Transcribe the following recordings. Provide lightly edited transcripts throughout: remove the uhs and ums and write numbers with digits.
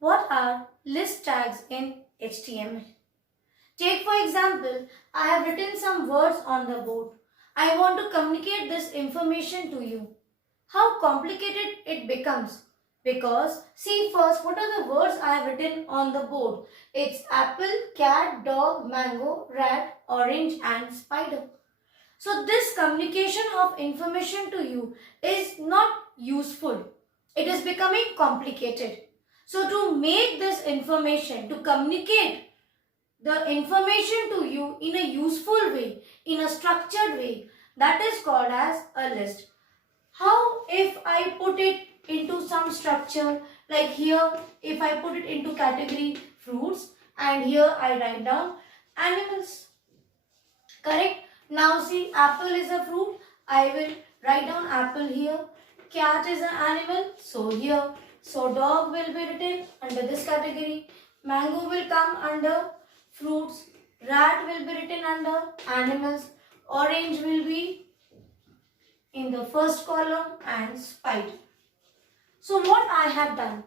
What are list tags in HTML? Take for example, I have written some words on the board. I want to communicate this information to you. How complicated it becomes. Because see first what are the words I have written on the board. It's apple, cat, dog, mango, rat, orange and spider. So this communication of information to you is not useful. It is becoming complicated. So to make this information, to communicate the information to you in a useful way, in a structured way, that is called as a list. How if I put it into some structure, like here if I put it into category fruits and here I write down animals. Correct? Now see, apple is a fruit. I will write down apple here. Cat is an animal. So here. So dog will be written under this category. Mango will come under fruits. Rat will be written under animals. Orange will be in the first column and spider. So what I have done?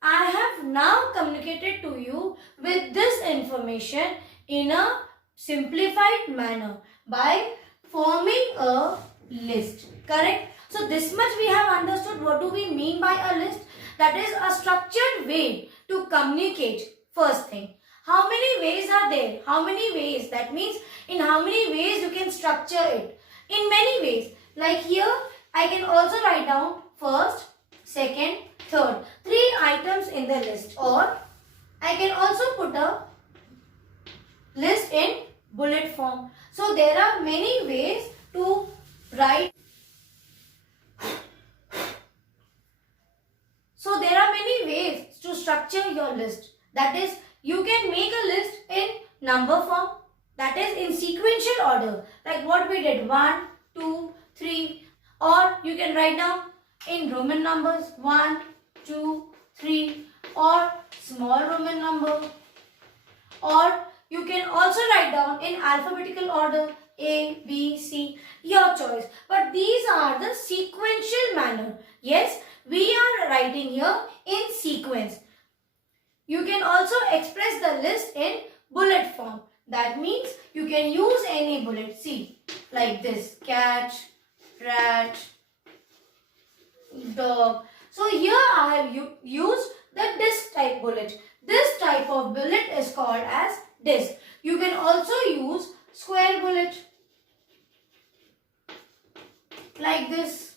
I have now communicated to you with this information in a simplified manner by forming a list. Correct? So this much we have understood. What do we mean by a list? That is a structured way to communicate. First thing. How many ways are there? How many ways? That means in how many ways you can structure it? In many ways. Like here I can also write down first, second, third. 3 items in the list. Or I can also put a list in bullet form. So there are many ways to write. So there are many ways to structure your list. That is, you can make a list in number form. That is in sequential order. Like what we did. 1, 2, 3. Or you can write down in Roman numbers. 1, 2, 3. Or small Roman number. Or you can also write down in alphabetical order. A, B, C. Your choice. But these are the sequential manner. Yes, we are writing here in sequence. You can also express the list in bullet form. That means you can use any bullet. See, like this. Cat, rat, dog. So here I have used the disk type bullet. This type of bullet is called as disk. You can also use square bullet. Like this.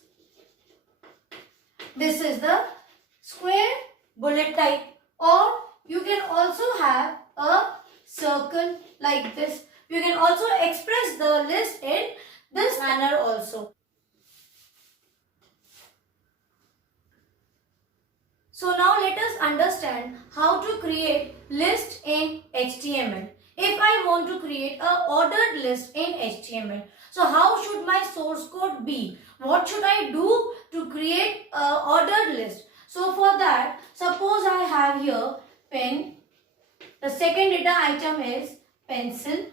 This is the square bullet type. Or you can also have a circle like this. You can also express the list in this manner also. So now let us understand how to create list in HTML. If I want to create a ordered list in HTML, so how should my source code be? What should I do to create a ordered list? So for that, suppose I have here pen. The second data item is pencil.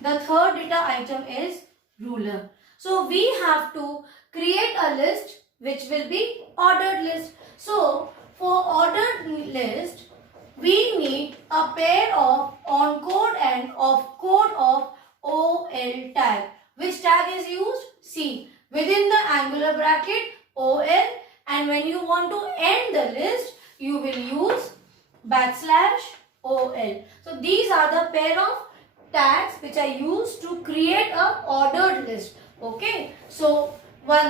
The third data item is ruler. So we have to create a list which will be ordered list. So for ordered list, we need a pair of on-code and off-code of OL tag. Which tag is used? See, within the angular bracket OL, and when you want to end the list, you will use \OL. So these are the pair of tags which are used to create a ordered list. Okay. So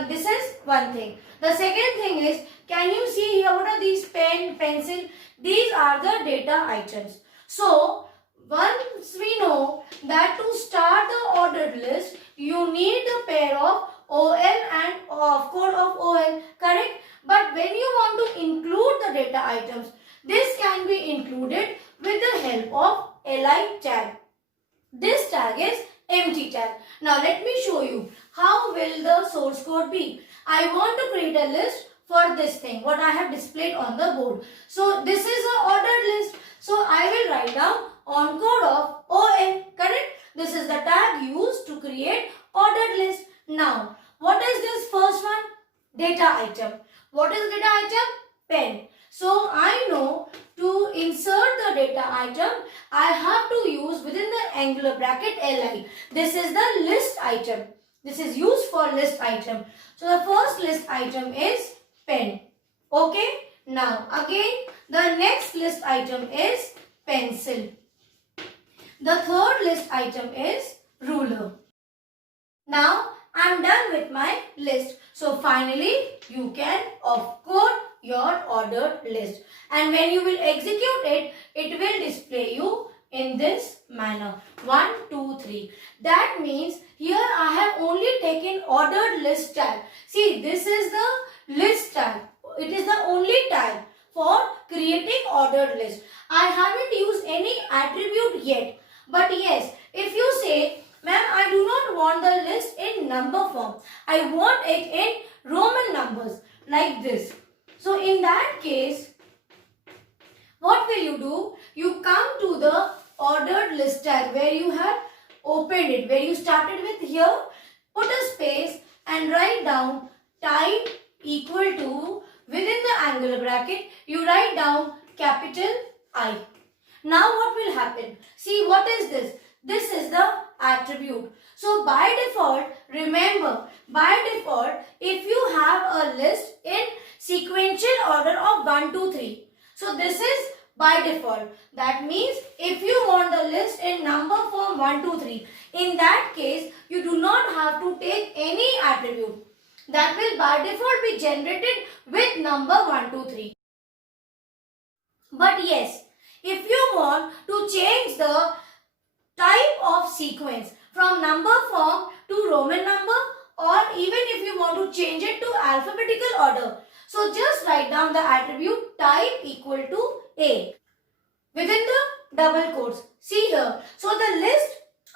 this is one thing. The second thing is, can you see here what are these pen, pencil? These are the data items. So once we know that to start the ordered list, you need a pair of OL and code of OL, correct? But when you want to include the data items, this can be included with the help of li tag. This tag is empty tag. Now let me show you how will the source code be. I want to create a list for this thing, what I have displayed on the board. So this is an ordered list. So I will write down on code of OL, correct? This is the tag used to create ordered list. Now, what is this first one? Data item. What is data item? Pen. So I know to insert the data item, I have to use within the angular bracket li. This is the list item. This is used for list item. So the first list item is pen. Okay. Now again the next list item is pencil. The third list item is ruler. Now I am done with my list. So finally you can off-code your ordered list. And when you will execute it, it will display you in this manner. 1, 2, 3. That means here I have only taken ordered list tag. See, this is the list tag. It is the only tag for creating ordered list. I haven't used any attribute yet. But yes, if you say, ma'am, I do not want the list in number form. I want it in Roman numbers like this. So in that case, what will you do? You come to the ordered list tag where you have opened it, where you started with here, put a space and write down type equal to, within the angular bracket, you write down capital I. Now what will happen? See, what is this? This is the attribute. So by default, remember, by default, if you have a list in sequential order of 1, 2, 3. So this is by default. That means if you want the list in number form 1, 2, 3, in that case, you do not have to take any attribute. That will by default be generated with number 1, 2, 3. But yes, if you want to change the type of sequence from number form to Roman number, or even if you want to change it to alphabetical order, so just write down the attribute type equal to A within the double quotes. See here. So the list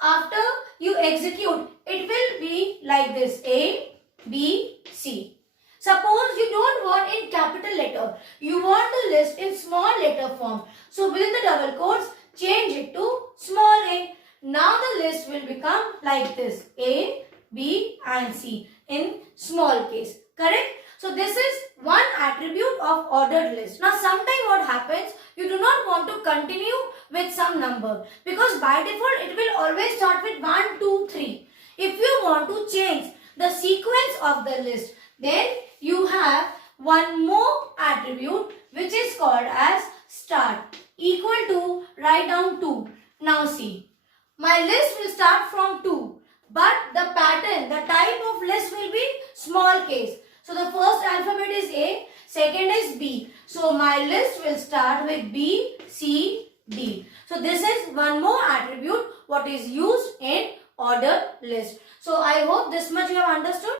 after you execute, it will be like this: A, B, C. Suppose you don't want in capital letter. You want the list in small letter form. So within the double quotes, change it to small a. Now the list will become like this: A, B and C in small case. Correct? So this is one attribute of ordered list. Now sometime what happens, you do not want to continue with some number because by default it will always start with 1, 2, 3. If you want to change the sequence of the list, then you have one more attribute which is called as start equal to, write down 2. Now see, my list will start from 2, but the pattern, the type of list will be small case. So the first alphabet is A, second is B. So my list will start with B, C, D. So this is one more attribute what is used in ordered list. So I hope this much you have understood.